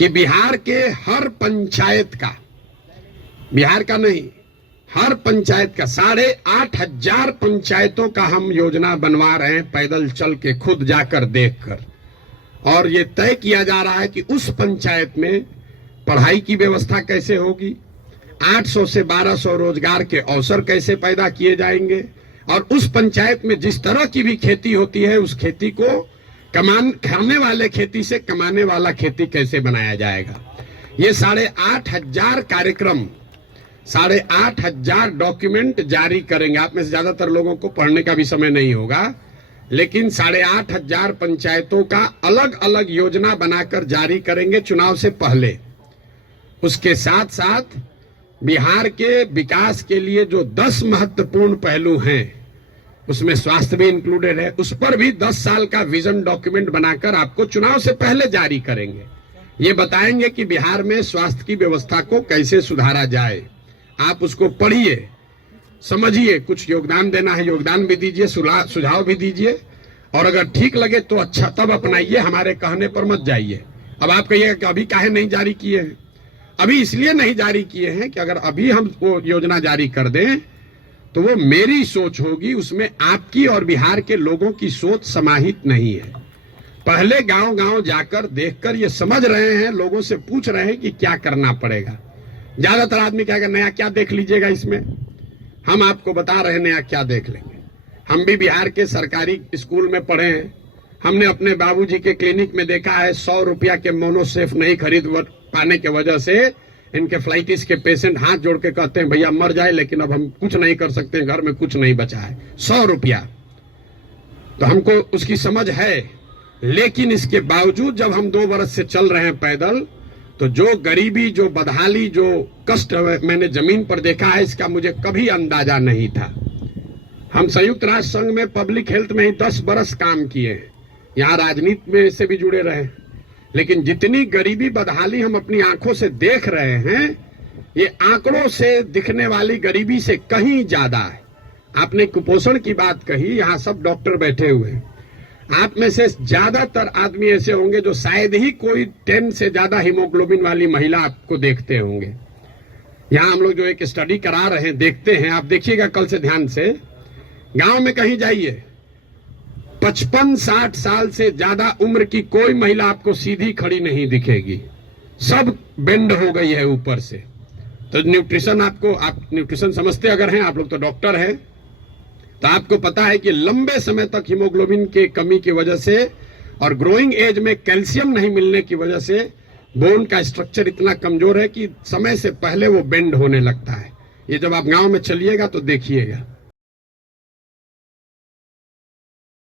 कि बिहार के हर पंचायत का, बिहार का नहीं, हर पंचायत का 8,500 पंचायतों का हम योजना बनवा रहे हैं, पैदल चल के, खुद जाकर देखकर। और ये तय किया जा रहा है कि उस पंचायत में पढ़ाई की व्यवस्था कैसे होगी, 800 से 1200 रोजगार के अवसर कैसे पैदा किए जाएंगे, और उस पंचायत में जिस तरह की भी खेती होती है उस खेती को खाने वाले खेती से कमाने वाला खेती कैसे बनाया जाएगा। ये 8,500 कार्यक्रम, 8,500 डॉक्यूमेंट जारी करेंगे। आप में से ज्यादातर लोगों को पढ़ने का भी समय नहीं होगा, लेकिन 8,500 पंचायतों का अलग अलग योजना बनाकर जारी करेंगे चुनाव से पहले। उसके साथ साथ बिहार के विकास के लिए जो 10 महत्वपूर्ण पहलू हैं, उसमें स्वास्थ्य भी इंक्लूडेड है, उस पर भी 10 साल का विजन डॉक्यूमेंट बनाकर आपको चुनाव से पहले जारी करेंगे। ये बताएंगे कि बिहार में स्वास्थ्य की व्यवस्था को कैसे सुधारा जाए। आप उसको पढ़िए, समझिए, कुछ योगदान देना है योगदान भी दीजिए, सुझाव भी दीजिए, और अगर ठीक लगे तो अच्छा तब अपनाइए, हमारे कहने पर मत जाइए। अब आप कहिएगा कि अभी काहे नहीं जारी किए हैं। अभी इसलिए नहीं जारी किए हैं कि अगर अभी हम वो योजना जारी कर दें तो वो मेरी सोच होगी, उसमें आपकी और बिहार के लोगों की सोच समाहित नहीं है। पहले गांव गांव जाकर देखकर ये समझ रहे हैं, लोगों से पूछ रहे हैं कि क्या करना पड़ेगा। ज्यादातर आदमी कहेगा नया क्या देख लीजिएगा इसमें। हम आपको बता रहे हैं नया क्या देख लेंगे। हम भी बिहार के सरकारी स्कूल में पढ़े हैं, हमने अपने बाबूजी के क्लिनिक में देखा है 100 रुपया के मोनोसेफ नहीं खरीद पाने के वजह से इनके फ्लाइटिस के पेशेंट हाथ जोड़ के कहते हैं भैया मर जाए, लेकिन अब हम कुछ नहीं कर सकते, घर में कुछ नहीं बचा है, 100 रुपया। तो हमको उसकी समझ है, लेकिन इसके बावजूद जब हम 2 बरस से चल रहे हैं पैदल, तो जो गरीबी, जो बदहाली, जो कष्ट मैंने जमीन पर देखा है, इसका मुझे कभी अंदाजा नहीं था। हम संयुक्त राष्ट्र संघ में पब्लिक हेल्थ में ही 10 बरस काम किए हैं, यहाँ राजनीति में से भी जुड़े रहे, लेकिन जितनी गरीबी बदहाली हम अपनी आंखों से देख रहे हैं, ये आंकड़ों से दिखने वाली गरीबी से कहीं ज्यादा है। आपने कुपोषण की बात कही, यहाँ सब डॉक्टर बैठे हुए हैं, आप में से ज्यादातर आदमी ऐसे होंगे जो शायद ही कोई 10 से ज्यादा हीमोग्लोबिन वाली महिला आपको देखते होंगे। यहाँ हम लोग जो एक स्टडी करा रहे हैं, देखते हैं, आप देखिएगा कल से ध्यान से, गांव में कहीं जाइए, 55-60 साल से ज्यादा उम्र की कोई महिला आपको सीधी खड़ी नहीं दिखेगी, सब बेंड हो गई है ऊपर से। तो न्यूट्रिशन, आप न्यूट्रिशन समझते अगर हैं, आप लोग तो डॉक्टर हैं, तो आपको पता है कि लंबे समय तक हीमोग्लोबिन की कमी की वजह से और ग्रोइंग एज में कैल्शियम नहीं मिलने की वजह से बोन का स्ट्रक्चर इतना कमजोर है कि समय से पहले वो बेंड होने लगता है। ये जब आप गांव में चलिएगा तो देखिएगा।